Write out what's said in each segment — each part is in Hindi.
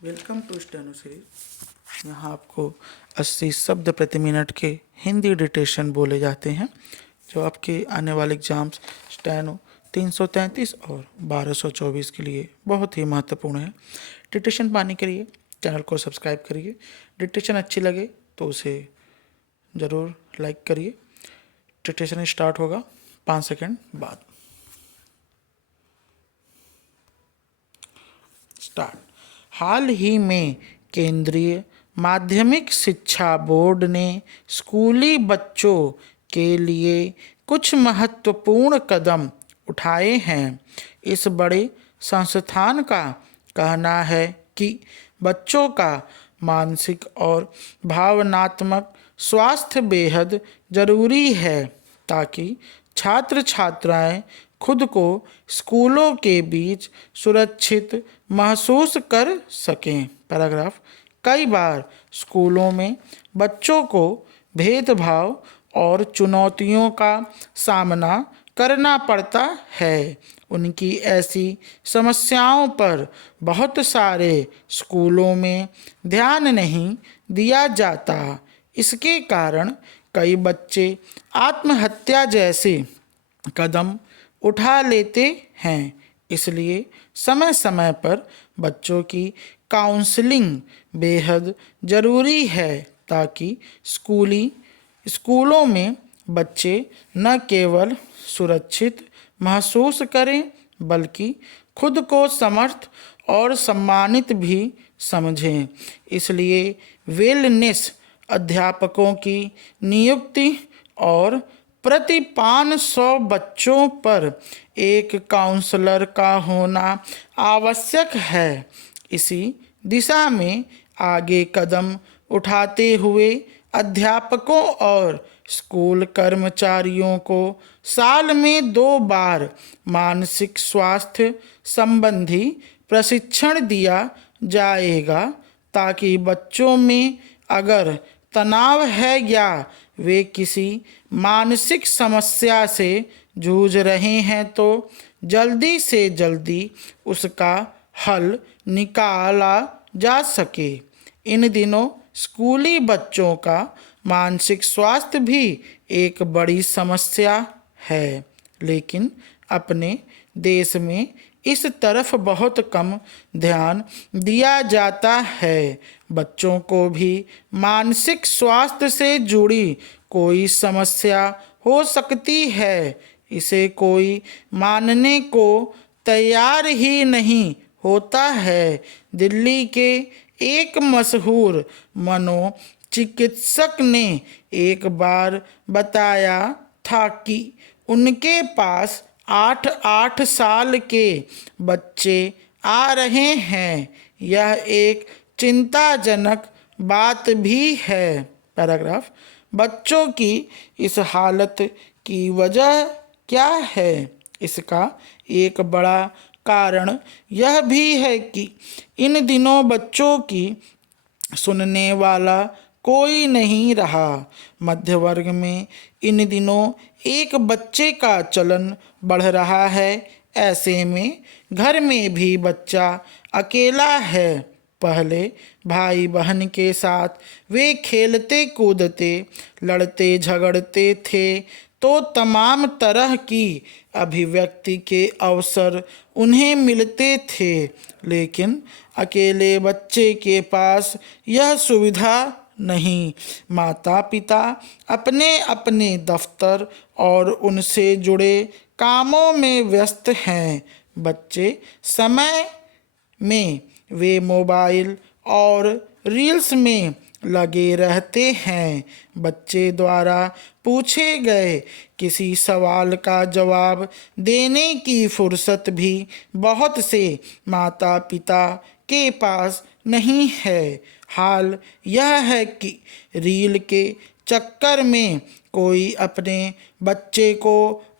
Welcome to steno series. यहाँ आपको 80 शब्द प्रति मिनट के हिंदी डिक्टेशन बोले जाते हैं जो आपके आने वाले एग्जाम्स स्टेनो 333 और 1224 के लिए बहुत ही महत्वपूर्ण है। डिक्टेशन पाने के लिए चैनल को सब्सक्राइब करिए। डिक्टेशन अच्छी लगे तो उसे ज़रूर लाइक करिए। डिक्टेशन स्टार्ट होगा 5 सेकंड बाद। स्टार्ट। हाल ही में केंद्रीय माध्यमिक शिक्षा बोर्ड ने स्कूली बच्चों के लिए कुछ महत्वपूर्ण कदम उठाए हैं। इस बड़े संस्थान का कहना है कि बच्चों का मानसिक और भावनात्मक स्वास्थ्य बेहद जरूरी है ताकि छात्र छात्राएं खुद को स्कूलों के बीच सुरक्षित महसूस कर सकें। पैराग्राफ। कई बार स्कूलों में बच्चों को भेदभाव और चुनौतियों का सामना करना पड़ता है। उनकी ऐसी समस्याओं पर बहुत सारे स्कूलों में ध्यान नहीं दिया जाता। इसके कारण कई बच्चे आत्महत्या जैसे कदम उठा लेते हैं। इसलिए समय समय पर बच्चों की काउंसलिंग बेहद ज़रूरी है ताकि स्कूलों में बच्चे न केवल सुरक्षित महसूस करें बल्कि खुद को समर्थ और सम्मानित भी समझें। इसलिए वेलनेस अध्यापकों की नियुक्ति और प्रति 500 बच्चों पर एक काउंसलर का होना आवश्यक है। इसी दिशा में आगे कदम उठाते हुए अध्यापकों और स्कूल कर्मचारियों को साल में 2 बार मानसिक स्वास्थ्य संबंधी प्रशिक्षण दिया जाएगा ताकि बच्चों में अगर तनाव है या वे किसी मानसिक समस्या से जूझ रहे हैं तो जल्दी से जल्दी उसका हल निकाला जा सके। इन दिनों स्कूली बच्चों का मानसिक स्वास्थ्य भी एक बड़ी समस्या है, लेकिन अपने देश में इस तरफ बहुत कम ध्यान दिया जाता है। बच्चों को भी मानसिक स्वास्थ्य से जुड़ी कोई समस्या हो सकती है, इसे कोई मानने को तैयार ही नहीं होता है। दिल्ली के एक मशहूर मनोचिकित्सक ने एक बार बताया था कि उनके पास 8 साल के बच्चे आ रहे हैं। यह एक चिंताजनक बात भी है। पैराग्राफ। बच्चों की इस हालत की वजह क्या है? इसका एक बड़ा कारण यह भी है कि इन दिनों बच्चों की सुनने वाला कोई नहीं रहा। मध्य वर्ग में इन दिनों एक बच्चे का चलन बढ़ रहा है। ऐसे में घर में भी बच्चा अकेला है। पहले भाई बहन के साथ वे खेलते कूदते लड़ते झगड़ते थे तो तमाम तरह की अभिव्यक्ति के अवसर उन्हें मिलते थे, लेकिन अकेले बच्चे के पास यह सुविधा नहीं। माता पिता अपने अपने दफ्तर और उनसे जुड़े कामों में व्यस्त हैं। बच्चे समय में वे मोबाइल और रील्स में लगे रहते हैं। बच्चे द्वारा पूछे गए किसी सवाल का जवाब देने की फुर्सत भी बहुत से माता पिता के पास नहीं है। हाल यह है कि रील के चक्कर में कोई अपने बच्चे को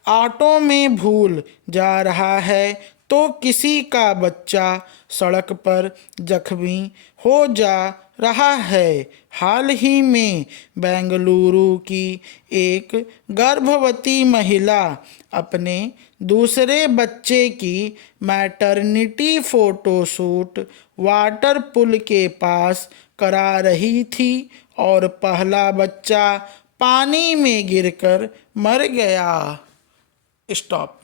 ऑटो में भूल जा रहा है तो किसी का बच्चा सड़क पर जख्मी हो जा रहा है। हाल ही में बेंगलुरु की एक गर्भवती महिला अपने दूसरे बच्चे की मैटरनिटी फोटोशूट वाटर पुल के पास करा रही थी और पहला बच्चा पानी में गिरकर मर गया। स्टॉप।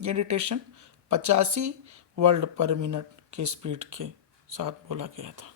ये डिटेशन 85 वर्ड पर मिनट की स्पीड के साथ बोला गया था।